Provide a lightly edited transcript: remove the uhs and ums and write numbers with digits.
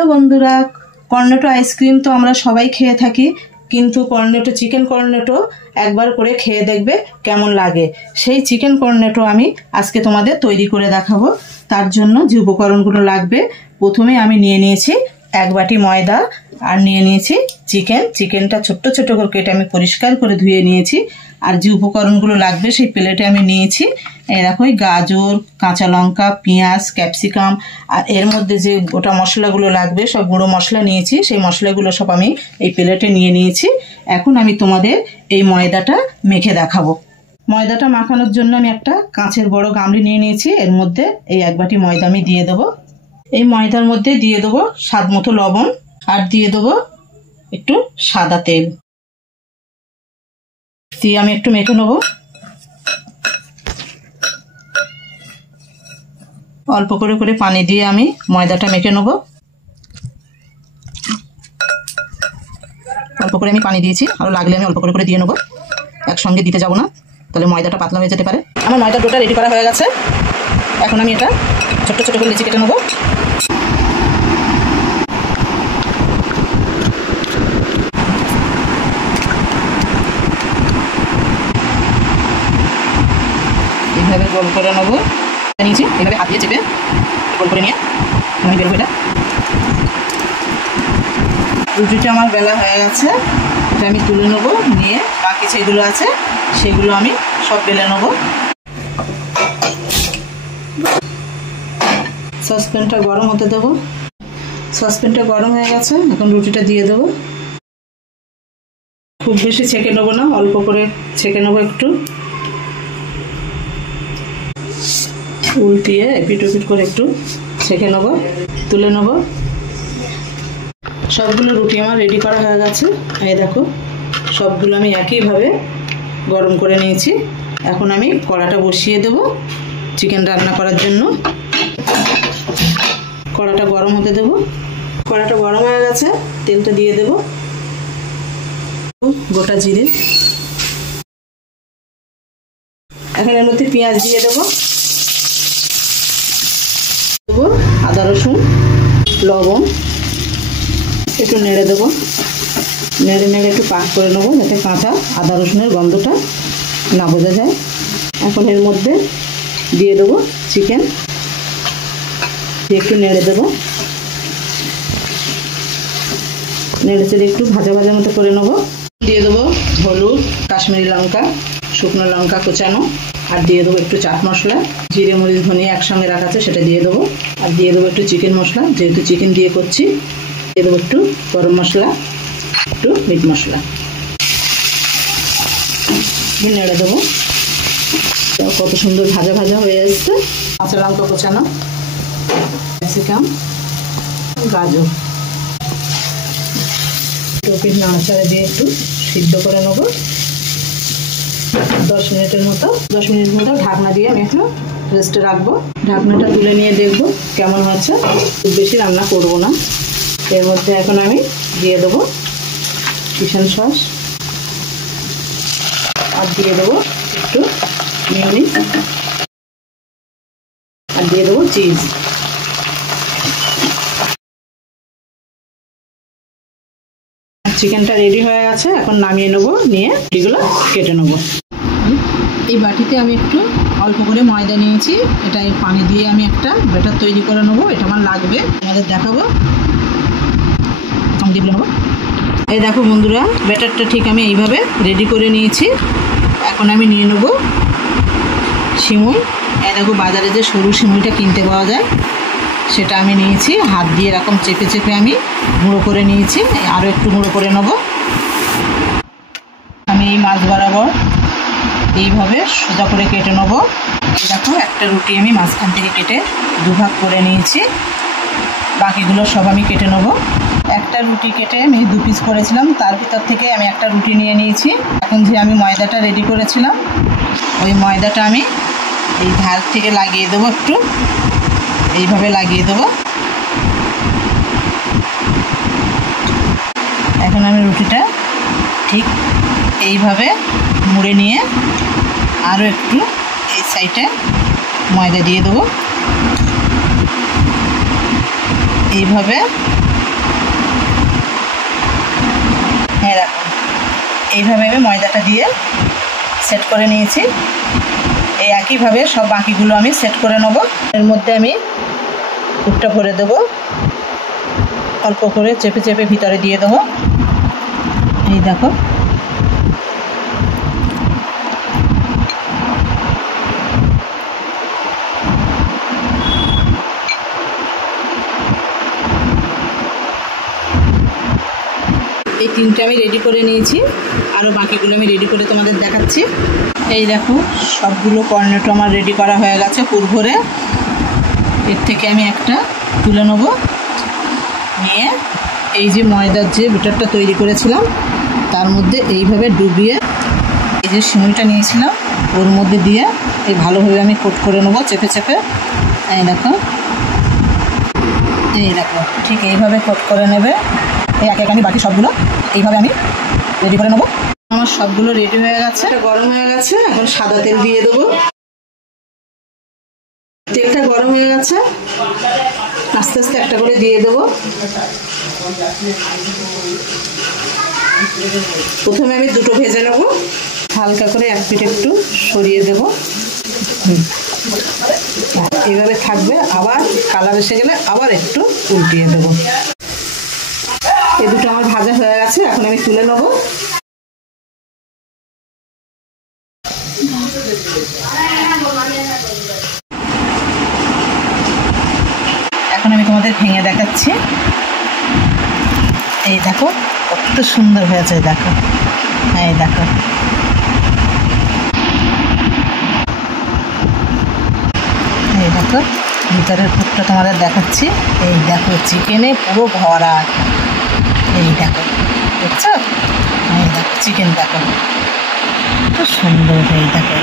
Hello বন্ধুরা, Cornetto ice cream তো আমরা সবাই খেয়ে থাকি, কিন্তু কর্নেটো চিকেন কর্নেটো একবার করে খেয়ে দেখবে কেমন লাগে। সেই চিকেন কর্নেটো আমি আজকে তোমাদের তৈরি করে দেখাবো। তার জন্য যে উপকরণগুলো লাগবে, প্রথমে আমি নিয়ে নিয়েছি 1 বাটি ময়দা, আর নিয়ে নিয়েছি চিকেনটা ছোট্ট ছোট করে কেটে আমি পরিষ্কার করে ধুয়ে নিয়েছি। আর যে উপকরণগুলো লাগবে সেই প্লেটে আমি নিয়েছি, এই দেখো গাজর, কাঁচা লঙ্কা, পেঁয়াজ, ক্যাপসিকাম, আর এর মধ্যে যে গোটা মশলাগুলো লাগবে সব গুঁড়ো মশলা নিয়েছি। সেই মশলাগুলো সব আমি এই প্লেটে নিয়ে নিয়েছি। এখন আমি তোমাদের এই ময়দাটা মেখে দেখাবো। ময়দাটা মাখানোর জন্য আমি একটা কাঁচের বড় গামলি নিয়ে নিয়েছি। এর মধ্যে এই 1 বাটি ময়দা আমি দিয়ে দেবো। এই ময়দার মধ্যে দিয়ে দেবো স্বাদ মতো লবণ, আর দিয়ে দেবো একটু সাদা তেল দিয়ে আমি একটু মেখে নেবো। অল্প করে করে পানি দিয়ে আমি ময়দাটা মেখে নেবো। অল্প করে আমি পানি দিয়েছি, আরো লাগলে আমি অল্প করে করে দিয়ে নেবো, একসঙ্গে দিতে যাবো না, তাহলে ময়দাটা পাতলা হয়ে যেতে পারে। আমার ময়দার ডোটা রেডি করা হয়ে গেছে। এখন আমি এটা ছোট্ট ছোট করে লিচি কেটে নেবো। এইভাবে গোল করে নেবো, নিয়েছি এইভাবে হাত দিয়ে চেপে গোল করে নিয়ে আমি বেরোবো। এটা রুটিটা আমার বেলা হয়ে গেছে, এটা আমি তুলে নেবো। নিয়ে বাকি যেগুলো আছে সেগুলো আমি সব বেলে নেবো। সসপ্যানটা গরম হতে দেবো। সসপ্যানটা গরম হয়ে গেছে, এখন রুটিটা দিয়ে দেবো। খুব বেশি ছেঁকে নেবো না, অল্প করে ছেঁকে নেবো। একটু উল্টিয়ে এপিট ওপিট করে একটু ছেঁকে নেবো, তুলে নেবো। সবগুলো রুটি আমার রেডি করা হয়ে গেছে। এই দেখো সবগুলো আমি একইভাবে গরম করে নিয়েছি। এখন আমি কড়াটা বসিয়ে দেব চিকেন রান্না করার জন্য। কড়াটা গরম হতে দেব। কড়াটা গরম হয়ে গেছে, তেলটা দিয়ে দেব। গোটা জিরে, এখন এর মধ্যে পেঁয়াজ দিয়ে দেবো। আদা রসুন, লবণ, একটু নেড়ে দেবো। নেড়ে নেড়ে একটু পাক করে নেবো, যাতে কাঁচা আদা রসুনের গন্ধটা না বোঝা যায়। এখন এর মধ্যে দিয়ে দেবো চিকেন, দিয়ে একটু নেড়ে দেবো। নেড়ে চেড়ে একটু ভাজা ভাজা মতো করে নেবো। দিয়ে দেবো হলুদ, কাশ্মীরি লঙ্কা, শুকনো লঙ্কা কোচানো, আর দিয়ে দেবো একটু চাট মশলা, জিরে মরিচ ধনিয়া একসঙ্গে রাখা আছে সেটা দিয়ে দেবো। আর দিয়ে দেবো একটু চিকেন মশলা, যেহেতু চিকেন দিয়ে করছি। দিয়ে দেবো একটু গরম মশলা, একটু মিট মশলা, নেড়ে দেবো। কত সুন্দর ভাজা ভাজা হয়ে এসছে। কাঁচা লঙ্কা কোচানো, ক্যাপসিকাম, গাজর, টপির নাড়াচাড়া দিয়ে একটু সিদ্ধ করে নেবো 10 মিনিটের মতো। 10 মিনিট মতো ঢাকনা দিয়ে আমি একটু রেস্টে রাখবো। ঢাকনাটা তুলে নিয়ে দেখবো কেমন হচ্ছে। খুব বেশি রান্না করবো না। এর মধ্যে এখন আমি দিয়ে দেবো চিকেন সস, আর দিয়ে দেবো একটু মিউনিস, আর দিয়ে দেবো চিজ। চিকেনটা রেডি হয়ে গেছে, এখন নামিয়ে নেবো। নিয়ে এগুলো কেটে নেবো। এই বাটিতে আমি একটু অল্প করে ময়দা নিয়েছি, এটা এই পানি দিয়ে আমি একটা ব্যাটার তৈরি করে নেবো। এটা আমার লাগবে, আমাদের দেখাবো। আমি দিবলে নেবো। এই দেখো বন্ধুরা, ব্যাটারটা ঠিক আমি এইভাবে রেডি করে নিয়েছি। এখন আমি নিয়ে নেবো সিমুই। এই দেখো বাজারে যে সরু সিমুইটা কিনতে পাওয়া যায় সেটা আমি নিয়েছি। হাত দিয়ে এরকম চেপে চেপে আমি গুঁড়ো করে নিয়েছি। আরও একটু গুঁড়ো করে নেবো। আমি এই মাছ বরাবর এইভাবে সোজা করে কেটে নেবো। এই দেখো একটা রুটি আমি মাঝখান থেকে কেটে দুভাগ করে নিয়েছি। বাকিগুলো সব আমি কেটে নেবো। একটা রুটি কেটে আমি 2 পিস করেছিলাম, তার ভিতর থেকে আমি একটা রুটি নিয়ে নিয়েছি। এখন যে আমি ময়দাটা রেডি করেছিলাম, ওই ময়দাটা আমি এই ধার থেকে লাগিয়ে দেবো। একটু এইভাবে লাগিয়ে দেবো। এখন আমি রুটিটা ঠিক এইভাবে মুড়ে নিয়ে আরও একটু এই সাইডে ময়দা দিয়ে দেবো। এইভাবে এইভাবে আমি ময়দাটা দিয়ে সেট করে নিয়েছি। এই একইভাবে সব বাকিগুলো আমি সেট করে নেব। এর মধ্যে আমি পুরটা ভরে দেবো, অল্প করে চেপে চেপে ভিতরে দিয়ে দেবো। এই দেখো, এই তিনটে আমি রেডি করে নিয়েছি, আরও বাকিগুলো আমি রেডি করে তোমাদের দেখাচ্ছি। এই দেখো, সবগুলো কর্নেটো আমার রেডি করা হয়ে গেছে পুর ভরে। এর থেকে আমি একটা তুলে নেব, নিয়ে এই যে ময়দার যে ব্যাটারটা তৈরি করেছিলাম তার মধ্যে এইভাবে ডুবিয়ে এই যে সিমুইটা নিয়েছিলাম ওর মধ্যে দিয়ে এই ভালোভাবে আমি কোট করে নেব চেপে চেপে। এই দেখো, এই দেখো, ঠিক এইভাবে কোট করে নেবে। এই একে একে আমি বাকি সবগুলো এইভাবে আমি রেডি করে নেবো। আমার সবগুলো রেডি হয়ে গেছে, গরম হয়ে গেছে। এখন সাদা তেল দিয়ে দেবো। তেলটা গরম হয়ে গেছে, আস্তে আস্তে একটা করে দিয়ে দেবো। প্রথমে আমি দুটো ভেজে নেবো, হালকা করে এক পিঠ একটু সরিয়ে দেবো। এইভাবে থাকবে, আবার কালার এসে গেলে আবার একটু উল্টিয়ে দেবো। এই দুটো আমার ভাজা হয়ে গেছে, এখন আমি তুলে নেবো। এখন আমি তোমাদের ভেঙে দেখাচ্ছি। এই দেখো কত সুন্দর হয়েছে, দেখো। এই দেখো, এই দেখো ভিতরের পুরটা তোমাদের দেখাচ্ছি। এই দেখো চিকেনে পুরো ভরা। এই দেখো, বুঝছো? এই দেখো চিকেন, দেখো কত সুন্দর। এই দেখো।